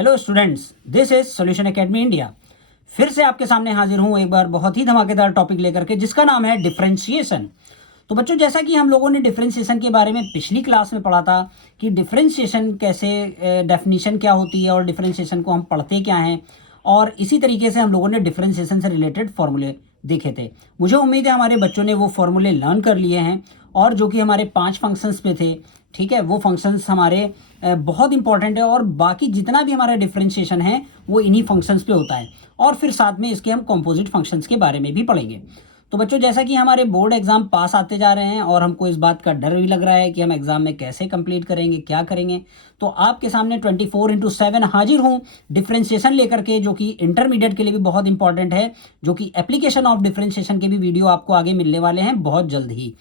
Hello students, this is solution academy India. फिर से आपके सामने हाजिर हूं एक बार बहुत ही धमाकेदार टॉपिक लेकर के, जिसका नाम है डिफरेंशिएशन। तो बच्चों, जैसा कि हम लोगों ने डिफरेंशिएशन के बारे में पिछली क्लास में पढ़ा था कि डिफरेंशिएशन कैसे, डेफिनेशन क्या होती है और डिफरेंशिएशन को हम पढ़ते क्या हैं, और इसी तरीके से हम लोगों ने डिफरेंशिएशन से रिलेटेड फॉर्मूले देखे थे। मुझे उम्मीद है हमारे बच्चों ने वो फॉर्मूले लर्न कर लिए हैं, और जो कि हमारे 5 फंक्शंस पे थे, ठीक है, वो फंक्शंस हमारे बहुत इंपॉर्टेंट है, और बाकी जितना भी हमारा डिफरेंशिएशन है वो इन्हीं फंक्शंस पे होता है। और फिर साथ में इसके हम कंपोजिट फंक्शंस के बारे में भी पढ़ेंगे। तो बच्चों, जैसा कि हमारे बोर्ड एग्जाम पास आते जा रहे हैं और हमको इस बात का डर भी लग रहा है कि हम एग्जाम में कैसे कंप्लीट करेंगे, क्या करेंगे, तो आपके सामने 24/7 हाजिर हूँ डिफरेंशिएशन लेकर के, जो कि इंटरमीडिएट के लिए भी बहुत इंपॉर्टेंट है, जो कि एप्लीकेशन ऑफ डिफरेंशिएशन के भी वीडियो आपको आगे मिलने वाले हैं बहुत जल्द ही।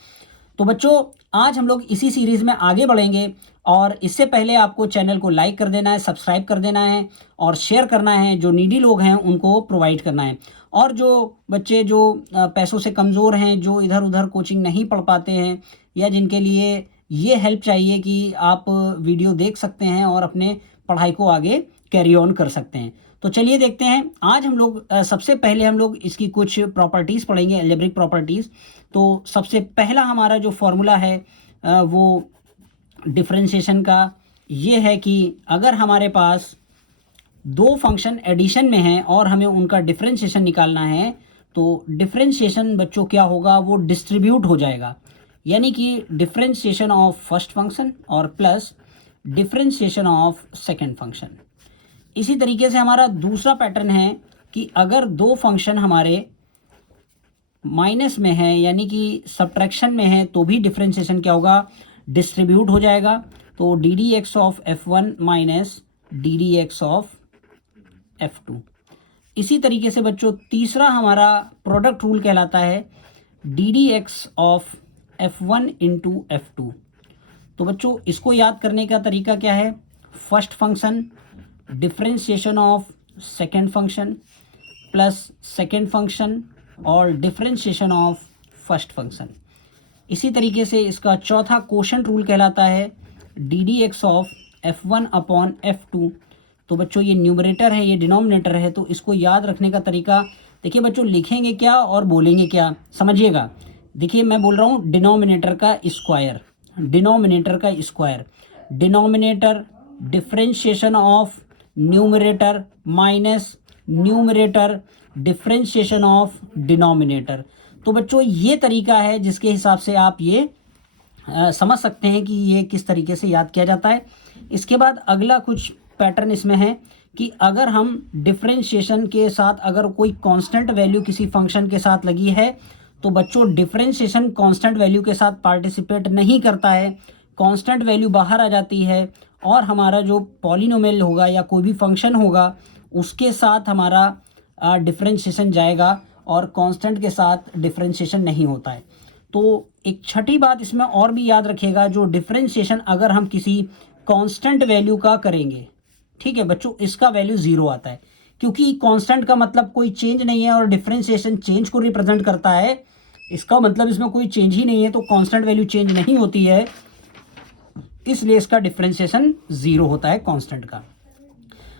तो बच्चों, आज हम लोग इसी सीरीज़ में आगे बढ़ेंगे, और इससे पहले आपको चैनल को लाइक कर देना है, सब्सक्राइब कर देना है और शेयर करना है। जो नीडी लोग हैं उनको प्रोवाइड करना है, और जो बच्चे जो पैसों से कमज़ोर हैं, जो इधर उधर कोचिंग नहीं पढ़ पाते हैं, या जिनके लिए ये हेल्प चाहिए कि आप वीडियो देख सकते हैं और अपने पढ़ाई को आगे कैरी ऑन कर सकते हैं, तो चलिए देखते हैं। आज हम लोग सबसे पहले हम लोग इसकी कुछ प्रॉपर्टीज़ पढ़ेंगे, अलजेब्रिक प्रॉपर्टीज़। तो सबसे पहला हमारा जो फॉर्मूला है वो डिफरेंशिएशन का ये है कि अगर हमारे पास दो फंक्शन एडिशन में हैं और हमें उनका डिफरेंशिएशन निकालना है, तो डिफरेंशिएशन बच्चों क्या होगा, वो डिस्ट्रीब्यूट हो जाएगा। यानी कि डिफरेंशिएशन ऑफ फर्स्ट फंक्शन और plus differentiation of second function. इसी तरीके से हमारा दूसरा पैटर्न है कि अगर दो फंक्शन हमारे माइनस में है, यानी कि सब्ट्रैक्शन में है, तो भी डिफरेंशिएशन क्या होगा, डिस्ट्रीब्यूट हो जाएगा। तो d D x of f1 minus d D x of f2। इसी तरीके से बच्चों तीसरा हमारा प्रोडक्ट रूल कहलाता है D D x of f1 into f2। तो बच्चों, इसको याद करने का तरीका क्या है, first function differentiation of second function plus second function और डिफरेंशिएशन ऑफ फर्स्ट फंक्शन। इसी तरीके से इसका चौथा क्वोशंट रूल कहलाता है D D x of f1 upon f2। तो बच्चों, ये न्यूमरेटर है, ये डिनोमिनेटर है, तो इसको याद रखने का तरीका देखिए बच्चों, लिखेंगे क्या और बोलेंगे क्या, समझिएगा। देखिए, मैं बोल रहा हूँ डिनोमिनेटर का स्क्वायर, डिनोमिनेटर का square, denominator differentiation of numerator minus numerator differentiation of denominator. तो बच्चों, ये तरीका है जिसके हिसाब से आप ये समझ सकते हैं कि ये किस तरीके से याद किया जाता है। इसके बाद अगला कुछ पैटर्न इसमें है कि अगर हम डिफरेंशिएशन के साथ अगर कोई कांस्टेंट वैल्यू किसी फंक्शन के साथ लगी है, तो बच्चों डिफरेंशिएशन कांस्टेंट वैल्यू के साथ पार्टिसिपेट नहीं करता है, कांस्टेंट वैल्यू बाहर आ जाती है, और हमारा जो पॉलिनोमियल होगा या कोई भी फंक्शन होगा उसके साथ हमारा डिफरेंशिएशन जाएगा, और कांस्टेंट के साथ डिफरेंशिएशन नहीं होता है। तो एक छठी बात इसमें और भी याद रखिएगा, जो डिफरेंशिएशन अगर हम किसी कांस्टेंट वैल्यू का करेंगे, ठीक है बच्चों, इसका वैल्यू 0 आता है, क्योंकि कांस्टेंट का मतलब कोई चेंज नहीं है और डिफरेंशिएशन चेंज को रिप्रेजेंट करता है। इसका मतलब इसमें कोई चेंज ही नहीं है, तो कांस्टेंट वैल्यू चेंज नहीं होती है, इसलिए इसका डिफरेंशिएशन 0 होता है कांस्टेंट का।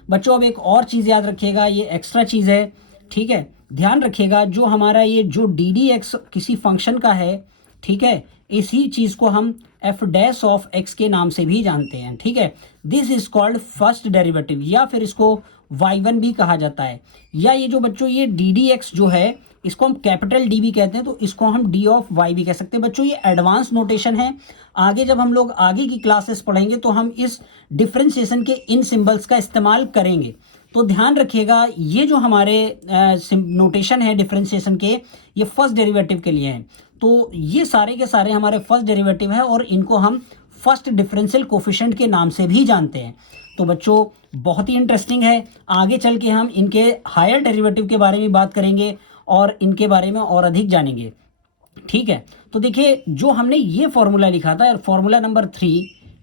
बच्चों, अब एक और चीज़ याद रखिएगा, ये एक्स्ट्रा चीज़ है, ठीक है, ध्यान रखिएगा। जो हमारा ये जो डी डी एक्स किसी फंक्शन का है, ठीक है, इसी चीज़ को हम एफ डैश ऑफ एक्स के नाम से भी जानते हैं, ठीक है। This is called first derivative, या फिर इसको y1 भी कहा जाता है। या ये जो बच्चों ये डी डी एक्स जो है, इसको हम कैपिटल डी भी कहते हैं, तो इसको हम डी ऑफ वाई भी कह सकते हैं। बच्चों, ये एडवांस नोटेशन है, आगे जब हम लोग आगे की क्लासेस पढ़ेंगे तो हम इस डिफरेंशिएशन के इन सिंबल्स का इस्तेमाल करेंगे। तो ध्यान रखिएगा, ये जो हमारे नोटेशन है डिफरेंशिएशन के, ये फर्स्ट डेरिवेटिव के लिए हैं। तो ये सारे के सारे हमारे फर्स्ट डेरिवेटिव है, और इनको हम फर्स्ट डिफरेंशियल कोफिशिएंट के नाम से भी जानते हैं। तो बच्चों, बहुत ही इंटरेस्टिंग है, आगे चल के हम इनके हायर डेरिवेटिव के बारे में बात करेंगे और इनके बारे में और अधिक जानेंगे, ठीक है। तो देखिए, जो हमने ये फॉर्मूला लिखा था, फॉर्मूला नंबर 3,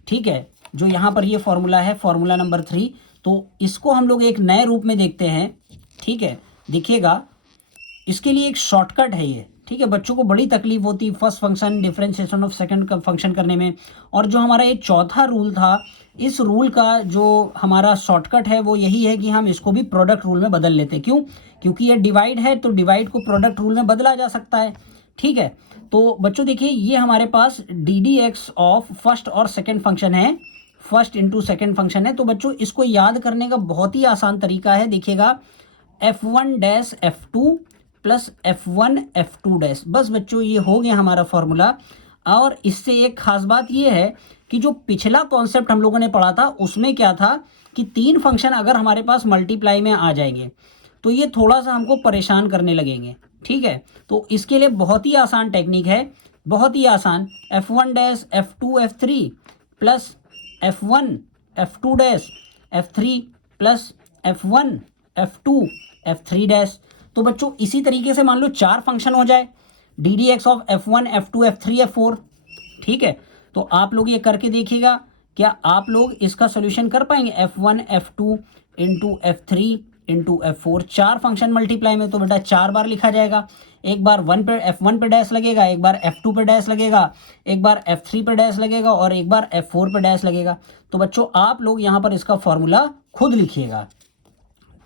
ठीक है, जो यहाँ पर ये फॉर्मूला है, फॉर्मूला नंबर 3, तो इसको हम लोग एक नए रूप में देखते हैं, ठीक है। देखिएगा, इसके लिए एक शॉर्टकट है ये, ठीक है, बच्चों को बड़ी तकलीफ होती first function differentiation of second का फंक्शन करने में। और जो हमारा ये चौथा रूल था, इस रूल का जो हमारा शॉर्टकट है वो यही है कि हम इसको भी प्रोडक्ट रूल में बदल लेते हैं। क्यों? क्योंकि ये डिवाइड है तो डिवाइड को प्रोडक्ट रूल में बदला जा सकता है। ठीक है, तो बच्चों देखिए ये हमारे पास D D x of first और सेकेंड फंक्शन है, फर्स्ट इंटू सेकेंड फंक्शन है। तो बच्चों इसको याद करने का बहुत ही आसान तरीका है, देखिएगा f1 dash f2 plus f1 f2 dash. बस बच्चों ये हो गया हमारा फॉर्मूला। और इससे एक खास बात ये है कि जो पिछला कॉन्सेप्ट हम लोगों ने पढ़ा था उसमें क्या था कि तीन फंक्शन अगर हमारे पास मल्टीप्लाई में आ जाएंगे तो ये थोड़ा सा हमको परेशान करने लगेंगे। ठीक है, तो इसके लिए बहुत ही आसान टेक्निक है, बहुत ही आसान। f1 dash f2 f3 plus f1 f2 dash f3 plus f1 f2 f3 dash. तो बच्चों इसी तरीके से मान लो चार फंक्शन हो जाए, D D x of f1 f2 f3 f4। ठीक है, तो आप लोग ये करके देखिएगा, क्या आप लोग इसका सोल्यूशन कर पाएंगे? f1 f2 into f3 into f4, चार फंक्शन मल्टीप्लाई में तो बेटा चार बार लिखा जाएगा। एक बार f1 पे डैश लगेगा, एक बार f2 पे डैश लगेगा, एक बार f3 पे डैश लगेगा और एक बार f4 पे डैश लगेगा। तो बच्चों आप लोग यहाँ पर इसका फॉर्मूला खुद लिखिएगा।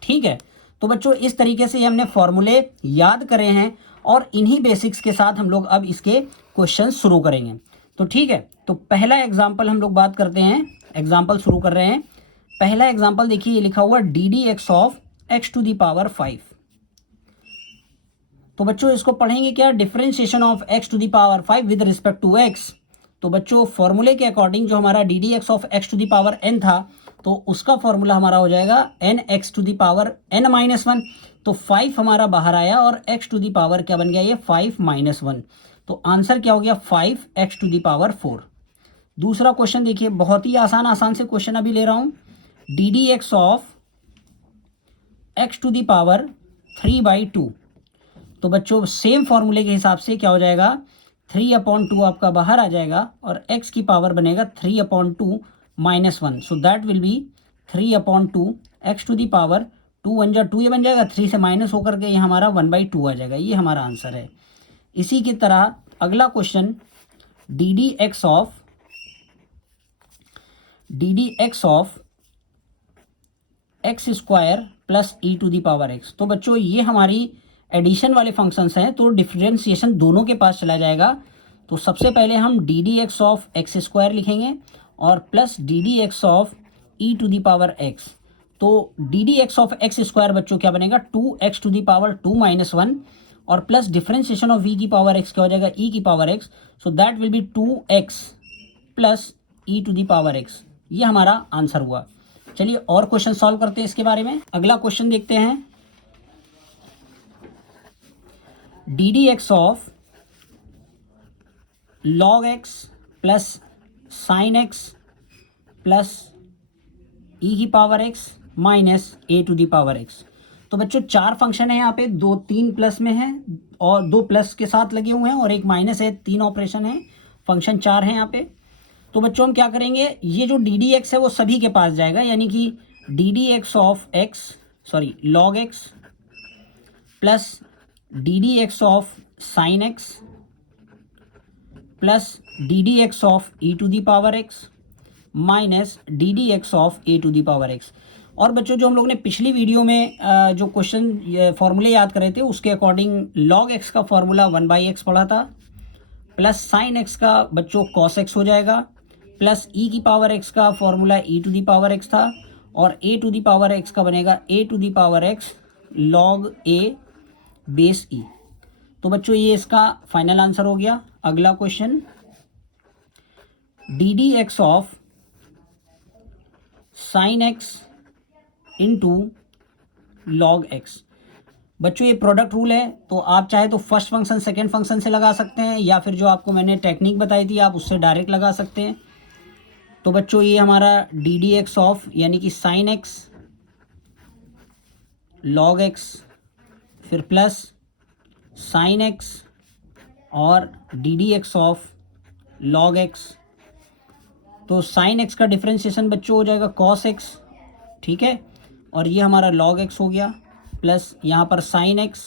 ठीक है, तो बच्चों इस तरीके से हमने फॉर्मूले याद करे हैं और इन्हीं बेसिक्स के साथ हम लोग अब इसके क्वेश्चन शुरू करेंगे। तो ठीक है, तो पहला एग्जाम्पल हम लोग बात करते हैं, एग्जाम्पल शुरू कर रहे हैं। पहला एग्जाम्पल देखिए, ये लिखा हुआ d D x of x to the power 5। तो बच्चों इसको पढ़ेंगे क्या? Differentiation of x to the power 5 with respect to x. तो बच्चों फॉर्मूले के अकॉर्डिंग जो हमारा d D x of x to the power n था, तो उसका फॉर्मूला हमारा हो जाएगा n x to the power n minus 1। तो 5 हमारा बाहर आया और x टू दी पावर क्या बन गया? ये 5 माइनस 1। तो आंसर क्या हो गया? 5x to the power 4। दूसरा क्वेश्चन देखिए, बहुत ही आसान आसान से क्वेश्चन अभी ले रहा हूं। D D x of x to the power 3/2। तो बच्चों सेम फॉर्मूले के हिसाब से क्या हो जाएगा? 3/2 आपका बाहर आ जाएगा और x की पावर बनेगा 3/2 minus 1। So that will be 3/2 x to the power 2 1 जा 2, ये बन जाएगा 3 से माइनस होकर के ये हमारा 1/2 आ जाएगा। ये हमारा आंसर है। इसी की तरह अगला question, d D x of x square plus e to the power x. तो बच्चों ये हमारी एडिशन वाले फंक्शंस हैं, तो डिफरेंशिएशन दोनों के पास चला जाएगा। तो सबसे पहले हम d D x of x square लिखेंगे और plus d D x of e to the power x. तो d D x of x square बच्चों क्या बनेगा? 2x to the power 2 minus 1 और प्लस डिफरेंशिएशन ऑफ ई की पावर एक्स क्या हो जाएगा? ई की power x. So that will be 2x plus e to the power x. ये हमारा आंसर हुआ। चलिए और क्वेश्चन सॉल्व करते हैं इसके बारे में। अगला क्वेश्चन देखते हैं, d D x of log x plus sine x plus e की power x minus a to the power x. तो बच्चों चार फंक्शन है यहाँ पे, 2 3 प्लस में है और 2 प्लस के साथ लगे हुए हैं और एक माइनस है, 3 ऑपरेशन है, फंक्शन 4 है यहाँ पे। तो बच्चों हम क्या करेंगे, ये जो डी डी एक्स है वो सभी के पास जाएगा, यानी कि d D x of log x plus d D x of sine x plus d D x of e to the power x minus d D x of a to the power x. और बच्चों जो हम लोग ने पिछली video में जो question फॉर्मूले याद करे थे उसके अकॉर्डिंग लॉग एक्स का फॉर्मूला 1/x पढ़ा था, प्लस साइन एक्स का बच्चों कॉस एक्स हो जाएगा, प्लस ई की पावर एक्स का formula e to the power x था और a to the power x का बनेगा a to the power x log a base e. तो बच्चों ये इसका फाइनल आंसर हो गया। अगला question, d D x of sine x into log x. बच्चों ये प्रोडक्ट रूल है, तो आप चाहे तो फर्स्ट फंक्शन सेकेंड फंक्शन से लगा सकते हैं या फिर जो आपको मैंने टेक्निक बताई थी आप उससे डायरेक्ट लगा सकते हैं। तो बच्चों ये हमारा डी डी एक्स ऑफ यानी कि साइन एक्स लॉग एक्स फिर प्लस साइन एक्स और D D x of log x. तो साइन एक्स का डिफरेंशिएशन बच्चों हो जाएगा कॉस एक्स, ठीक है, और ये हमारा लॉग एक्स हो गया, प्लस यहाँ पर साइन एक्स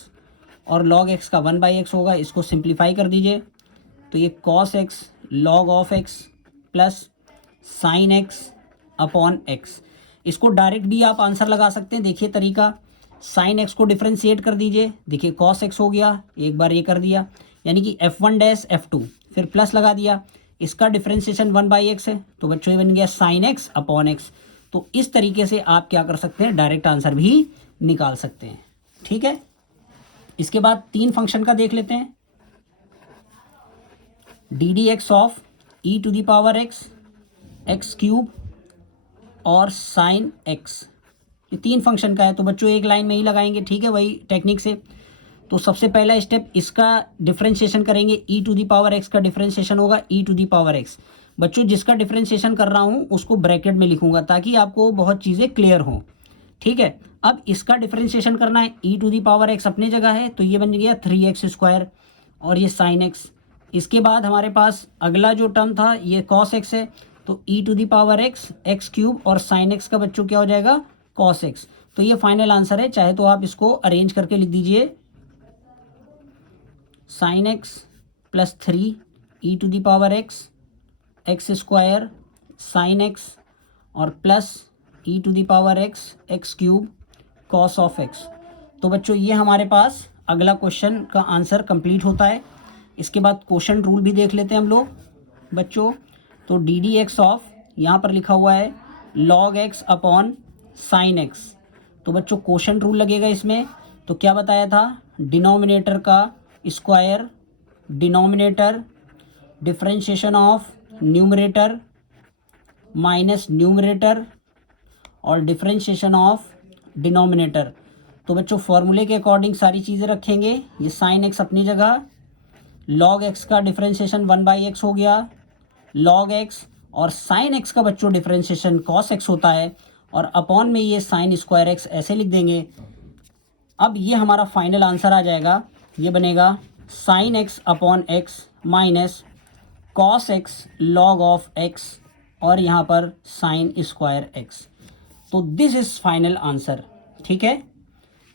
और log x का 1/x होगा, इसको सिंप्लीफाई कर दीजिए तो ये cos x log of x plus sign x upon x। इसको डायरेक्ट भी आप आंसर लगा सकते हैं। देखिए तरीका, साइन x को डिफ्रेंशिएट कर दीजिए, देखिए cos x हो गया, एक बार ये कर दिया, यानी कि f1 डैश f2, फिर प्लस लगा दिया, इसका डिफ्रेंशिएशन 1/x है तो बच्चों ये बन गया साइन x अपॉन x। तो इस तरीके से आप क्या कर सकते हैं, डायरेक्ट आंसर भी निकाल सकते हैं। ठीक है, इसके बाद 3 फंक्शन का देख लेते हैं। D D x of e to the power x, x cube और साइन एक्स, ये 3 फंक्शन का है तो बच्चों एक लाइन में ही लगाएंगे। ठीक है, वही टेक्निक से। तो सबसे पहला स्टेप, इसका डिफरेंशिएशन करेंगे, ई टू दी पावर एक्स का डिफरेंशिएशन होगा ई टू दी पावर एक्स। बच्चों जिसका डिफरेंशिएशन कर रहा हूँ उसको ब्रैकेट में लिखूंगा ताकि आपको बहुत चीज़ें क्लियर हों। ठीक है, अब इसका डिफरेंशिएशन करना है, ई टू दी पावर एक्स अपनी जगह है तो ये बन गया 3x² और ये साइन एक्स। इसके बाद हमारे पास अगला जो टर्म था ये कॉस एक्स है तो e to the power x, x cube और साइन एक्स का बच्चों क्या हो जाएगा, कॉस एक्स। तो ये फाइनल आंसर है, चाहे तो आप इसको अरेंज करके लिख दीजिए, sine x plus 3 e to the power x, x² sine x और plus e to the power x, x cube cos of x. तो बच्चों ये हमारे पास अगला क्वेश्चन का आंसर कंप्लीट होता है। इसके बाद क्वेश्चन रूल भी देख लेते हैं हम लोग बच्चों। तो डी डी एक्स ऑफ, यहाँ पर लिखा हुआ है log x upon sine x. तो बच्चों क्वेश्चन रूल लगेगा इसमें। तो क्या बताया था, डिनोमिनेटर का square, denominator differentiation of numerator minus numerator और डिफरेंशिएशन ऑफ डिनोमिनेटर। तो बच्चों फॉर्मूले के अकॉर्डिंग सारी चीज़ें रखेंगे। ये साइन एक्स अपनी जगह, log x का डिफरेंशिएशन 1/x हो गया, log x और साइन x का बच्चों डिफरेंशिएशन cos x होता है और अपॉन में ये साइन स्क्वायर x ऐसे लिख देंगे। अब ये हमारा फाइनल आंसर आ जाएगा, ये बनेगा sine x upon x minus cos x log of x और यहाँ पर साइन स्क्वायर x। तो दिस इज़ फाइनल आंसर। ठीक है,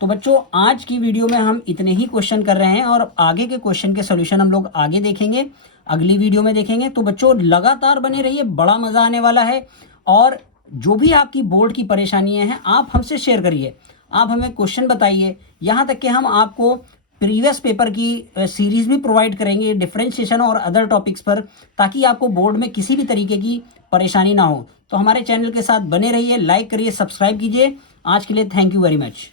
तो बच्चों आज की वीडियो में हम इतने ही क्वेश्चन कर रहे हैं और आगे के क्वेश्चन के सॉल्यूशन हम लोग आगे देखेंगे, अगली वीडियो में देखेंगे। तो बच्चों लगातार बने रहिए, बड़ा मज़ा आने वाला है। और जो भी आपकी बोर्ड की परेशानियां हैं आप हमसे शेयर करिए, आप हमें क्वेश्चन बताइए, यहाँ तक कि हम आपको प्रीवियस पेपर की सीरीज़ भी प्रोवाइड करेंगे डिफरेंशिएशन और अदर टॉपिक्स पर, ताकि आपको बोर्ड में किसी भी तरीके की परेशानी ना हो। तो हमारे चैनल के साथ बने रहिए, लाइक करिए, सब्सक्राइब कीजिए। आज के लिए थैंक यू वेरी मच।